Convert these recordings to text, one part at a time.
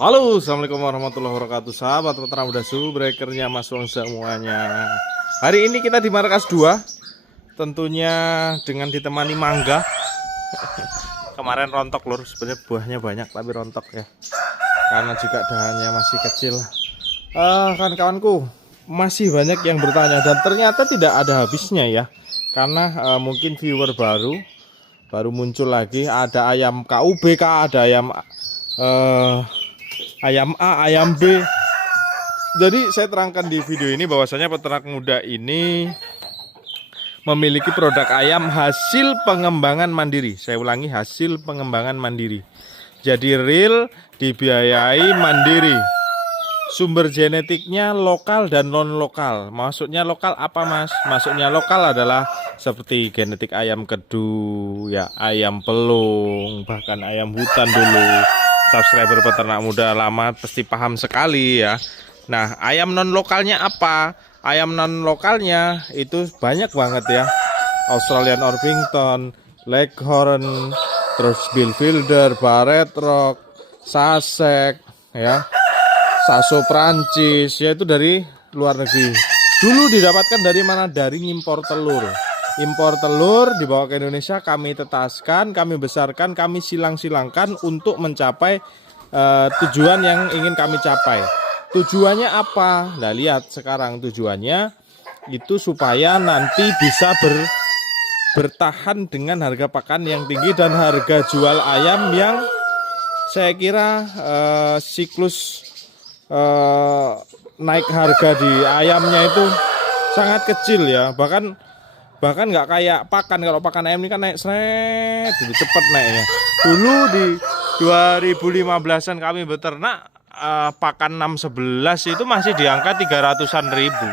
Halo, assalamualaikum warahmatullahi wabarakatuh. Sahabat peternak muda breakernya Mas Wong semuanya. Hari ini kita di markas 2, tentunya dengan ditemani mangga. Kemarin rontok lur, sebenarnya buahnya banyak tapi rontok ya, karena juga dahannya masih kecil. Kawan-kawanku, masih banyak yang bertanya dan ternyata tidak ada habisnya ya, karena mungkin viewer baru muncul lagi. Ada ayam KUBK, ada ayam A, ayam B. Jadi saya terangkan di video ini bahwasanya peternak muda ini memiliki produk ayam hasil pengembangan mandiri. Saya ulangi, hasil pengembangan mandiri. Jadi real, dibiayai mandiri. Sumber genetiknya lokal dan non lokal. Maksudnya lokal apa Mas? Maksudnya lokal adalah seperti genetik ayam kedu, ya ayam pelung, bahkan ayam hutan dulu. Subscriber peternak muda lama pasti paham sekali ya. Nah, ayam non lokalnya apa? Ayam non lokalnya itu banyak banget ya. Australian Orpington, Leghorn, terus Bilfielder, Barred Rock, Sasek, ya, Saso Prancis, yaitu dari luar negeri. Dulu didapatkan dari mana? Dari impor telur. Impor telur dibawa ke Indonesia, kami tetaskan, kami besarkan, kami silang-silangkan untuk mencapai tujuan yang ingin kami capai. Tujuannya apa? Nah, lihat sekarang tujuannya itu supaya nanti bisa bertahan dengan harga pakan yang tinggi dan harga jual ayam yang saya kira siklus naik harga di ayamnya itu sangat kecil ya, bahkan nggak kayak pakan. Kalau pakan ayam ini kan naik seret, jadi cepat naiknya. Dulu di 2015an kami beternak, pakan 611 itu masih di angka 300-an ribu.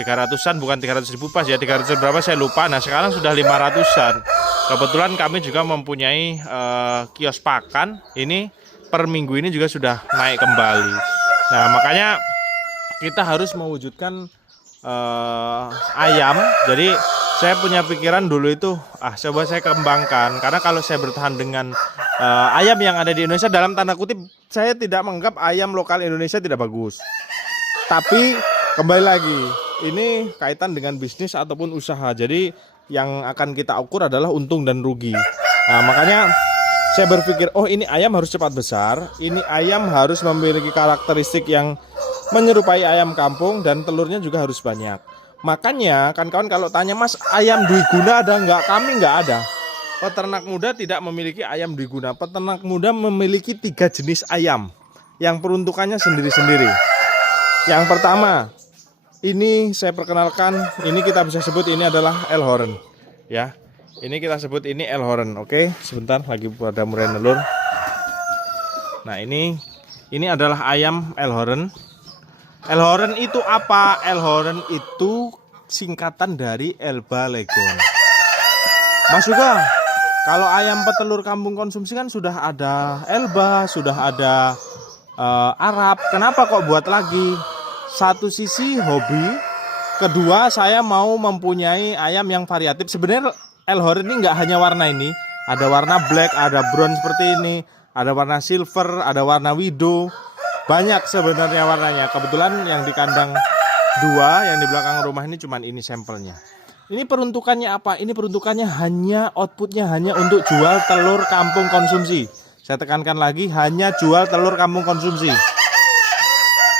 300-an bukan 300 ribu pas ya, 300 berapa saya lupa. Nah sekarang sudah 500-an. Kebetulan kami juga mempunyai kios pakan. Ini per minggu ini juga sudah naik kembali. Nah makanya kita harus mewujudkan ayam. Jadi saya punya pikiran dulu itu, coba saya kembangkan. Karena kalau saya bertahan dengan ayam yang ada di Indonesia, dalam tanda kutip, saya tidak menganggap ayam lokal Indonesia tidak bagus. Tapi kembali lagi, ini kaitan dengan bisnis ataupun usaha. Jadi yang akan kita ukur adalah untung dan rugi. Nah makanya saya berpikir, oh ini ayam harus cepat besar, ini ayam harus memiliki karakteristik yang menyerupai ayam kampung, dan telurnya juga harus banyak. Makanya kawan-kawan kalau tanya, Mas, ayam dwiguna ada nggak? Kami nggak ada. Peternak muda tidak memiliki ayam dwiguna. Peternak muda memiliki 3 jenis ayam yang peruntukannya sendiri-sendiri. Yang pertama, ini saya perkenalkan, ini kita bisa sebut ini adalah Elhoorn, ya. Ini kita sebut ini Elhoorn. Oke, sebentar lagi pada mulai nelur. Nah ini adalah ayam Elhoorn. Elhoorn itu apa? Elhoorn itu singkatan dari Elba Leghorn. Mas juga, kalau ayam petelur kampung konsumsi kan sudah ada Elba, sudah ada Arab. Kenapa kok buat lagi? Satu sisi hobi, kedua saya mau mempunyai ayam yang variatif. Sebenarnya Elhoorn ini nggak hanya warna ini, ada warna black, ada brown seperti ini, ada warna silver, ada warna widow. Banyak sebenarnya warnanya. Kebetulan yang di kandang 2 yang di belakang rumah ini cuman ini sampelnya. Ini peruntukannya apa? Ini peruntukannya hanya outputnya hanya untuk jual telur kampung konsumsi. Saya tekankan lagi, hanya jual telur kampung konsumsi.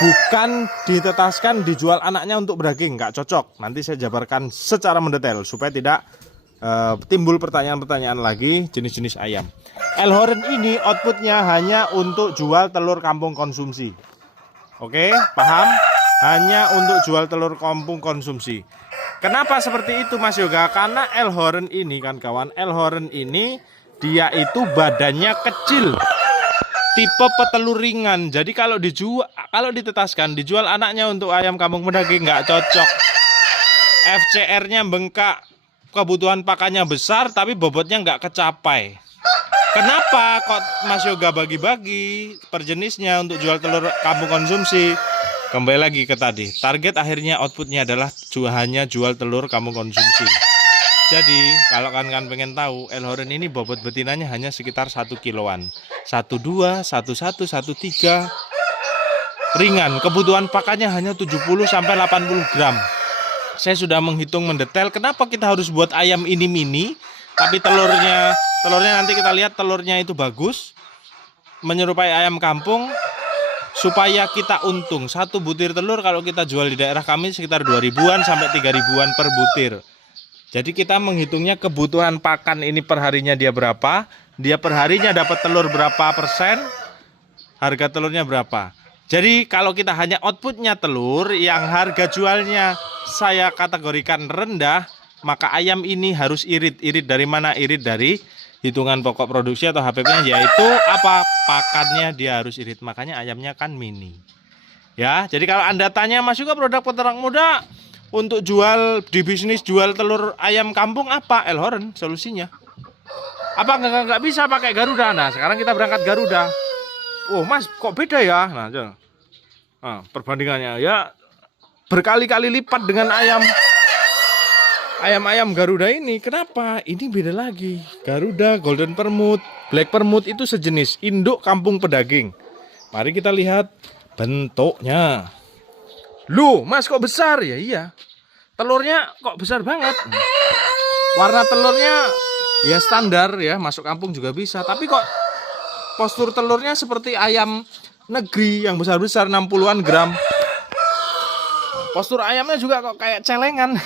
Bukan ditetaskan dijual anaknya untuk daging, nggak cocok. Nanti saya jabarkan secara mendetail supaya tidak timbul pertanyaan-pertanyaan lagi jenis-jenis ayam. Elhoorn ini outputnya hanya untuk jual telur kampung konsumsi. Oke, paham? Hanya untuk jual telur kampung konsumsi. Kenapa seperti itu Mas Yoga? Karena Elhoorn ini kan kawan, Elhoorn ini dia itu badannya kecil, tipe petelur ringan. Jadi kalau ditetaskan dijual anaknya untuk ayam kampung pedaging nggak cocok. FCR-nya bengkak, kebutuhan pakannya besar tapi bobotnya nggak kecapai. Kenapa kok Mas Yoga bagi-bagi per jenisnya untuk jual telur kampung konsumsi? Kembali lagi ke tadi, target akhirnya outputnya adalah hanya jual telur kampung konsumsi. Jadi kalau kan pengen tahu, Elhoren ini bobot betinanya hanya sekitar 1 kiloan. 12, 11, 13 ringan. Kebutuhan pakannya hanya 70 sampai 80 gram. Saya sudah menghitung mendetail kenapa kita harus buat ayam ini mini, tapi telurnya nanti kita lihat telurnya itu bagus, menyerupai ayam kampung. Supaya kita untung, satu butir telur kalau kita jual di daerah kami sekitar 2.000-an sampai 3.000-an per butir. Jadi kita menghitungnya kebutuhan pakan ini per harinya dia berapa, dia per harinya dapat telur berapa persen, harga telurnya berapa. Jadi kalau kita hanya outputnya telur yang harga jualnya saya kategorikan rendah, maka ayam ini harus irit. Irit dari mana? Irit dari hitungan pokok produksi atau HPP-nya, yaitu apa? Pakannya dia harus irit. Makanya ayamnya kan mini. Ya, jadi kalau Anda tanya, Mas juga produk peternak muda untuk jual di bisnis jual telur ayam kampung apa? Elhoren solusinya. Apa nggak bisa pakai Garuda? Nah, sekarang kita berangkat Garuda. Oh, Mas, kok beda ya? Nah, perbandingannya ya berkali-kali lipat dengan ayam Garuda ini. Kenapa? Ini beda lagi. Garuda, Golden Permut, Black Permut itu sejenis induk kampung pedaging. Mari kita lihat bentuknya. Loh, Mas kok besar? Ya iya. Telurnya kok besar banget. Warna telurnya ya standar ya, masuk kampung juga bisa. Tapi kok postur telurnya seperti ayam negeri yang besar-besar 60-an gram. Postur ayamnya juga kok kayak celengan.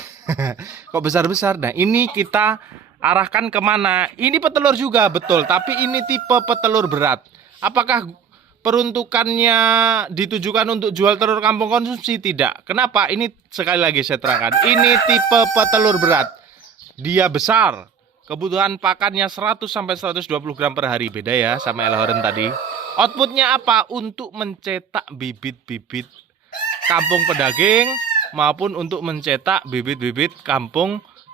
Kok besar-besar. Nah, ini kita arahkan kemana? Ini petelur juga, betul. Tapi ini tipe petelur berat. Apakah peruntukannya ditujukan untuk jual telur kampung konsumsi? Tidak. Kenapa? Ini sekali lagi saya terangkan. Ini tipe petelur berat. Dia besar. Kebutuhan pakannya 100 sampai 120 gram per hari. Beda ya sama Elhoren tadi. Outputnya apa? Untuk mencetak bibit-bibit kampung pedaging maupun untuk mencetak bibit-bibit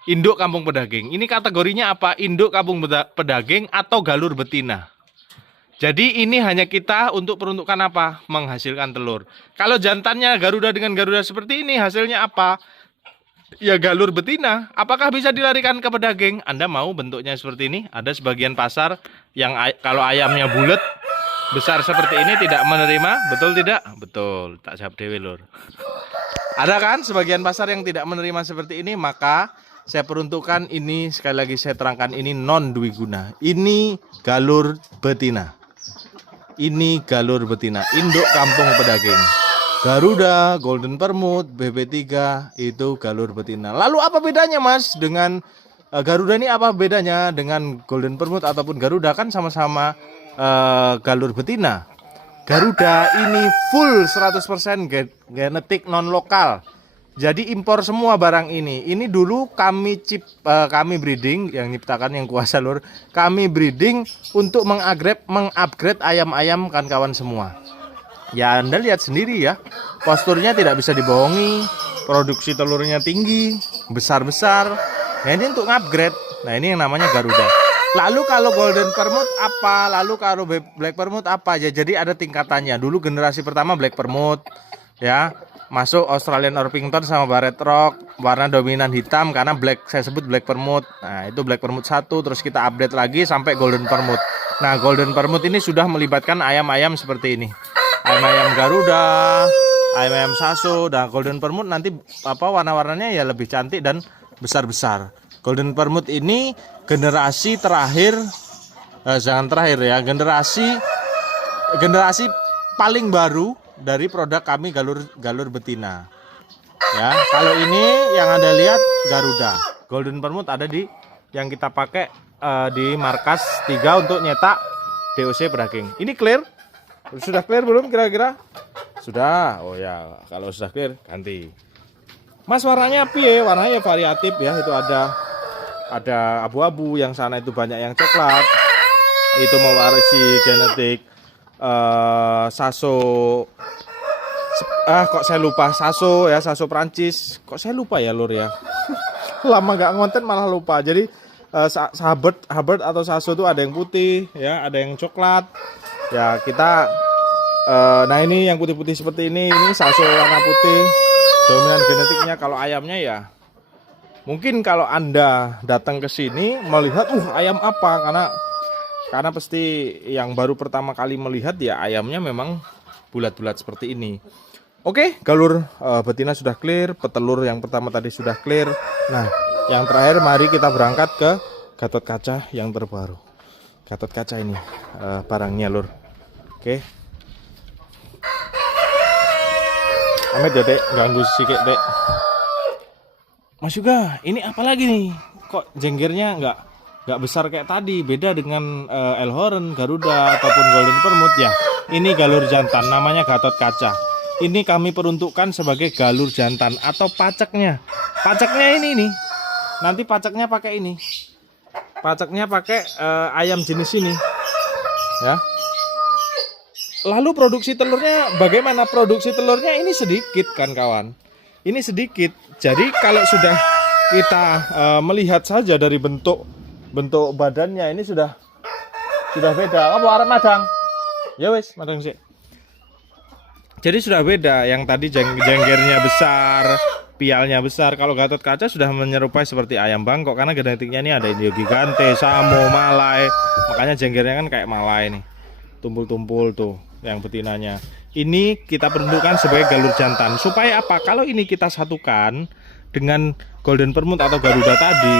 induk kampung pedaging. Ini kategorinya apa? Induk kampung pedaging atau galur betina. Jadi ini hanya kita untuk peruntukan apa? Menghasilkan telur. Kalau jantannya Garuda dengan Garuda seperti ini, hasilnya apa? Ya galur betina. Apakah bisa dilarikan ke pedaging? Anda mau bentuknya seperti ini? Ada sebagian pasar yang kalau ayamnya bulat besar seperti ini tidak menerima, betul tidak? Betul, tak siap dewe lur. Ada kan sebagian pasar yang tidak menerima seperti ini, maka saya peruntukkan ini, sekali lagi saya terangkan, ini non dwiguna. Ini galur betina. Ini galur betina, induk kampung pedaging. Garuda, Golden Permut, BP3 itu galur betina. Lalu apa bedanya Mas dengan Garuda ini? Apa bedanya dengan Golden Permut ataupun Garuda? Kan sama-sama galur betina. Garuda ini full 100% genetik non lokal. Jadi impor semua barang ini. Ini dulu kami breeding yang nyiptakan yang kuasa lur. Kami breeding untuk mengupgrade ayam-ayam kawan-kawan semua. Ya Anda lihat sendiri ya. Posturnya tidak bisa dibohongi. Produksi telurnya tinggi, besar-besar. Nah, ini untuk upgrade. Nah, ini yang namanya Garuda. Lalu kalau Golden Permut apa? Lalu kalau Black Permut apa? Ya, jadi ada tingkatannya. Dulu generasi pertama Black Permut, ya, masuk Australian Orpington sama Barred Rock, warna dominan hitam karena saya sebut Black Permut. Nah, itu Black Permut 1, terus kita update lagi sampai Golden Permut. Nah, Golden Permut ini sudah melibatkan ayam-ayam seperti ini. Ayam-ayam Garuda, ayam-ayam Saso, dan Golden Permut nanti warna-warnanya ya lebih cantik dan besar-besar. Golden Permut ini generasi terakhir, jangan terakhir ya, generasi paling baru dari produk kami galur betina. Ya, kalau ini yang Anda lihat Garuda, Golden Permut ada di yang kita pakai di markas 3 untuk nyetak DOC pedaging. Ini clear? Sudah clear belum kira-kira? Sudah. Oh ya, kalau sudah clear ganti. Mas warnanya piye? Warnanya variatif ya, itu ada abu-abu, yang sana itu banyak yang coklat. Itu mewarisi genetik Saso. Kok saya lupa Saso ya, Saso Prancis. Kok saya lupa ya lur ya. Lama nggak ngonten malah lupa. Jadi Hubbard atau Saso itu ada yang putih ya, ada yang coklat. Ya kita nah ini yang putih-putih seperti ini Saso warna putih. Dominan genetiknya. Kalau ayamnya ya Mungkin kalau Anda datang ke sini melihat, ayam apa? Karena pasti yang baru pertama kali melihat ya ayamnya memang bulat-bulat seperti ini. Oke, galur betina sudah clear, petelur yang pertama tadi sudah clear. Nah, yang terakhir mari kita berangkat ke Gatot Kaca yang terbaru. Gatot Kaca ini barangnya lur. Oke. Amit ya dek, ganggu sikit dek. Mas Yuga, ini apa lagi nih? Kok jenggernya nggak besar kayak tadi? Beda dengan Elhoren, Garuda ataupun Golden Permut ya. Ini galur jantan, namanya Gatot Kaca. Ini kami peruntukkan sebagai galur jantan atau pacaknya. Pacaknya ini nih. Nanti pacaknya pakai ini. Pacaknya pakai ayam jenis ini. Ya. Lalu produksi telurnya bagaimana? Produksi telurnya ini sedikit kan kawan. Ini sedikit. Jadi kalau sudah kita melihat saja dari bentuk badannya ini sudah beda. Apa arep madang? Ya wes, madang sih. Jadi sudah beda. Yang tadi jenggernya besar, pialnya besar. Kalau Gatot Kaca sudah menyerupai seperti ayam Bangkok karena genetiknya ini ada Indio Gigante, Samo, Malai. Makanya jenggernya kan kayak Malai nih. Tumpul-tumpul tuh yang betinanya. Ini kita peruntukkan sebagai galur jantan. Supaya apa? Kalau ini kita satukan dengan Golden Permut atau Garuda tadi,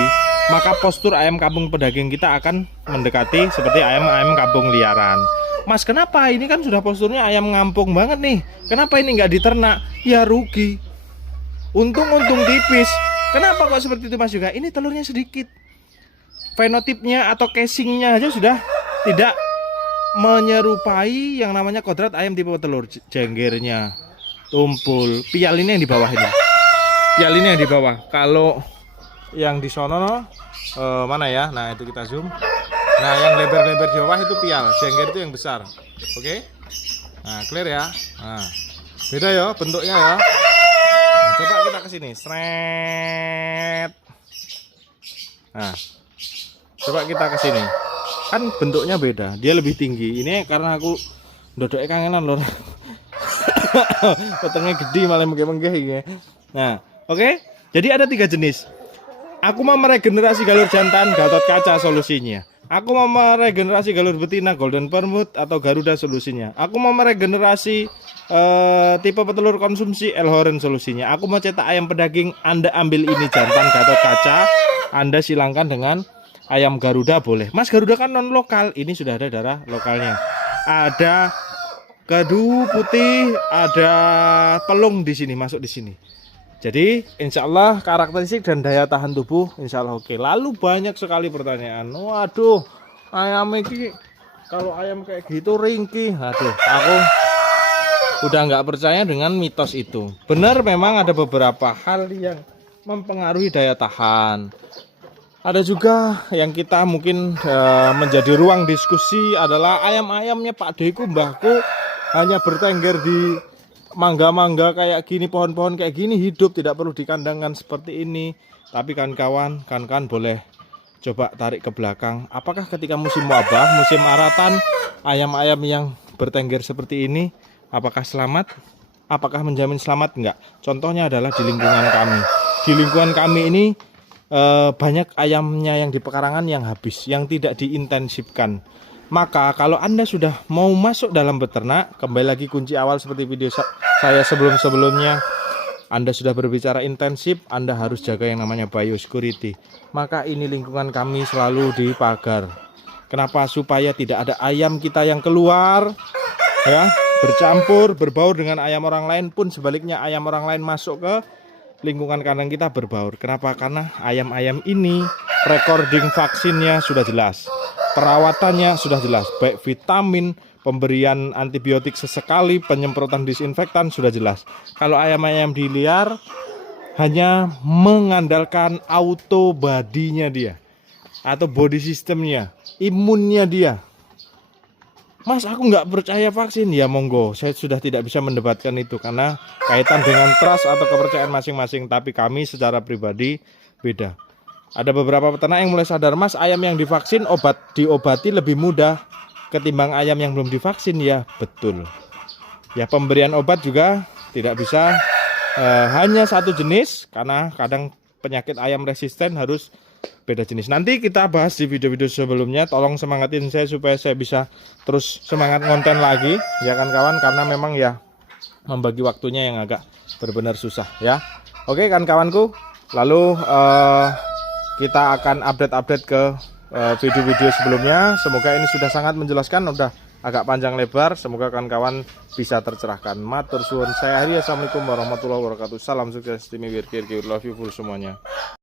maka postur ayam kampung pedaging kita akan mendekati seperti ayam kampung liaran. Mas, kenapa? Ini kan sudah posturnya ayam ngampung banget nih. Kenapa ini nggak diternak? Ya rugi. Untung tipis. Kenapa kok seperti itu Mas juga? Ini telurnya sedikit. Fenotipnya atau casingnya aja sudah tidak menyerupai yang namanya kodrat ayam tipe telur. Jenggernya tumpul, pial ini yang di bawah ini. Pial ini yang di bawah. Kalau yang di sono mana ya? Nah, itu kita zoom. Nah, yang lebar-lebar di bawah itu pial, jengger itu yang besar. Oke? Nah, clear ya. Nah, beda ya bentuknya ya. Nah, coba kita ke sini. Sret. Nah, coba kita ke sini. Kan bentuknya beda, dia lebih tinggi. Ini karena aku ndodoknya kangenan lho. Petengnya gede malah menggeh-menggeh ya. Nah, oke. Jadi ada 3 jenis. Aku mau meregenerasi galur jantan, Gatot Kaca solusinya. Aku mau meregenerasi galur betina, Golden Permut atau Garuda solusinya. Aku mau meregenerasi tipe petelur konsumsi, Elhoren solusinya. Aku mau cetak ayam pedaging, Anda ambil ini jantan Gatot Kaca. Anda silangkan dengan ayam Garuda boleh. Mas, Garuda kan non lokal. Ini sudah ada darah lokalnya. Ada kedu putih, ada pelung di sini, masuk di sini. Jadi insya Allah karakteristik dan daya tahan tubuh insya Allah oke. Lalu banyak sekali pertanyaan. Waduh, ayam ini kalau ayam kayak gitu ringkih. Aduh, aku udah nggak percaya dengan mitos itu. Benar, memang ada beberapa hal yang mempengaruhi daya tahan. Ada juga yang kita mungkin menjadi ruang diskusi adalah ayam-ayamnya Pak Deku, mbahku hanya bertengger di mangga-mangga kayak gini, pohon-pohon kayak gini hidup, tidak perlu dikandangkan seperti ini. Tapi kawan-kawan boleh coba tarik ke belakang. Apakah ketika musim wabah, musim aratan, ayam-ayam yang bertengger seperti ini, apakah selamat? Apakah menjamin selamat? Enggak. Contohnya adalah di lingkungan kami. Di lingkungan kami ini banyak ayamnya yang di pekarangan yang habis, yang tidak diintensifkan. Maka kalau Anda sudah mau masuk dalam beternak, kembali lagi kunci awal seperti video saya sebelum-sebelumnya, Anda sudah berbicara intensif, Anda harus jaga yang namanya biosecurity. Maka ini lingkungan kami selalu dipagar. Kenapa? Supaya tidak ada ayam kita yang keluar ya, bercampur, berbaur dengan ayam orang lain, pun sebaliknya ayam orang lain masuk ke lingkungan kandang kita berbaur. Kenapa? Karena ayam-ayam ini recording vaksinnya sudah jelas, perawatannya sudah jelas, baik vitamin, pemberian antibiotik sesekali, penyemprotan disinfektan sudah jelas. Kalau ayam-ayam di liar hanya mengandalkan auto body-nya dia atau body systemnya, imunnya dia. Mas, aku nggak percaya vaksin. Ya monggo, saya sudah tidak bisa mendebatkan itu karena kaitan dengan trust atau kepercayaan masing-masing. Tapi kami secara pribadi beda. Ada beberapa peternak yang mulai sadar, Mas, ayam yang divaksin diobati lebih mudah ketimbang ayam yang belum divaksin. Ya betul. Ya, pemberian obat juga tidak bisa hanya satu jenis, karena kadang penyakit ayam resisten harus beda jenis. Nanti kita bahas di video-video sebelumnya. Tolong semangatin saya supaya saya bisa terus semangat konten lagi ya kan kawan, karena memang ya membagi waktunya yang agak benar-benar susah ya. Oke kan kawanku, lalu kita akan update ke video-video sebelumnya. Semoga ini sudah sangat menjelaskan, udah agak panjang lebar. Semoga kawan-kawan bisa tercerahkan. Matur suwun. Saya Hari, assalamualaikum warahmatullahi wabarakatuh. Salam sukses tim Wirkir, love you full semuanya.